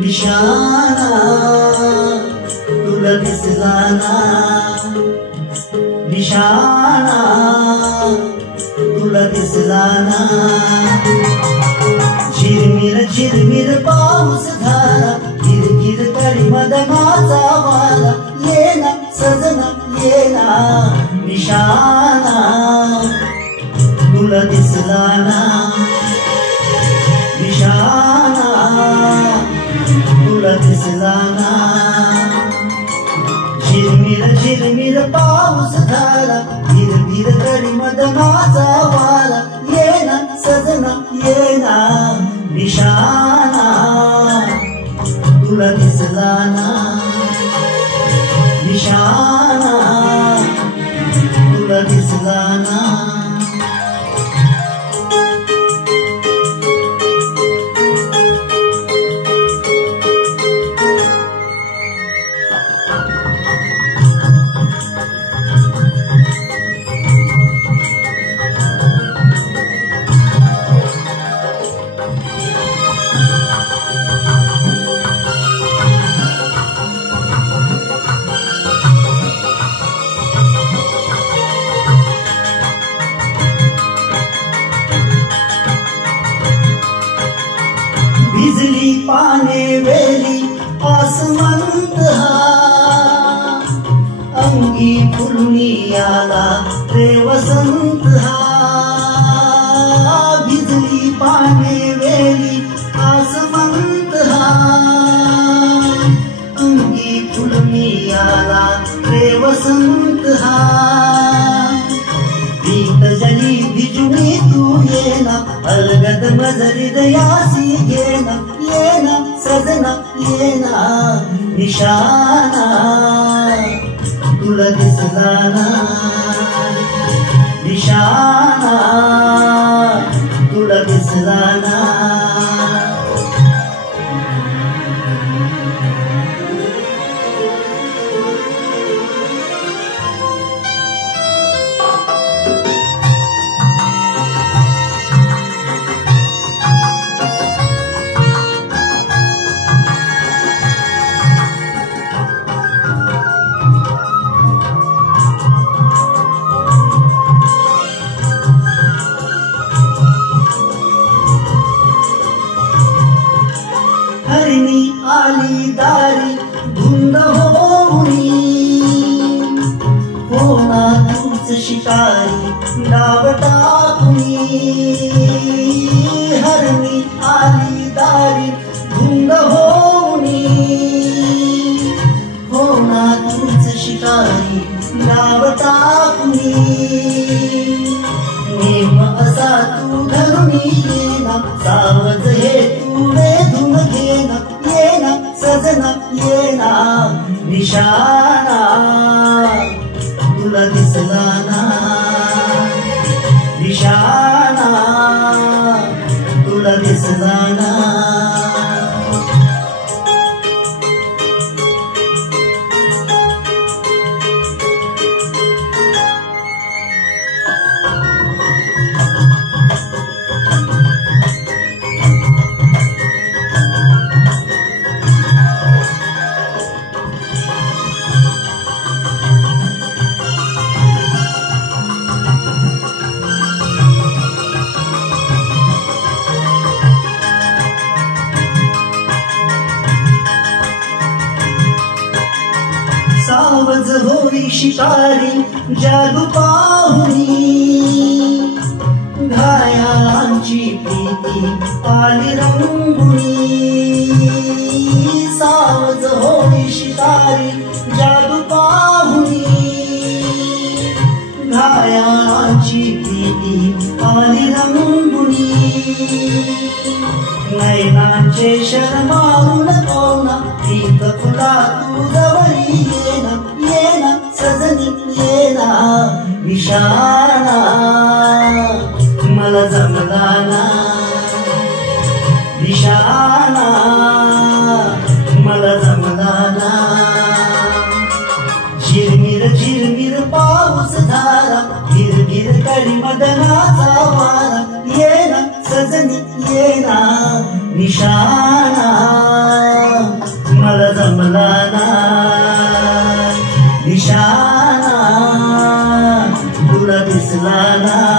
निशाणा तुला दिसला ना, निशाणा तुला दिसला ना. झिरमिर झिरमिर पाऊस झाला, गिरगिर करी मदनाचा वारा. ये ना सजना ये ना, निशाणा तुला दिसला ना, निशाणा तुला दिसला ना. झिरमिर झिरमिर पाऊस झाला, गिरगिर करी मदनाचा वारा. ये ना सजना ये ना, निशाणा तुला दिसला ना, निशाणा तुला दिसला ना. बिजली पाने वेली आसमंत हा, अंगी फुलनी आला रे वसंत हा. बिजली पाने वेली आसमंत हा, अंगी फुलनी आला रे वसंत हा. प्रीत जली भिजुनी तू ये ना, अलगद मजरी दयासी ये ना. ये ना सजना ये ना, निशाणा तुला दिसला ना, निशाणा तुला दिसला ना. हरिणी आली दारी धुंद होऊनी, हो ना तूच शिकारी डाव टाकुनी. हरिणी आली दारी धुंद होऊनी, हो ना तूच शिकारी डाव टाकुनी. नेम असा तू धरुनी ये ना, सावज हे तू वेधून घे ना. ये ना सजना ये ना, निशाणा तुला दिसला ना, निशाणा तुला दिसला ना. सावज होई शिकारी जादू पाहुनी, घायाळांची प्रीती आली रंगुनी. सावज होई शिकारी जादू पाहुनी, घायाळांची प्रीती आली रंगुनी. नयनांचे शरमावून कोना, प्रीत तुला तू जवळी ये ना. ये ना सजनी ये ना, निशाणा मला जमला ना, निशाणा मला जमला ना. झिरमिर झिरमिर पाऊस झाला, गिरगिर करी मदनाचा वारा. ये ना सजनी ये ना, निशाणा दिसला ना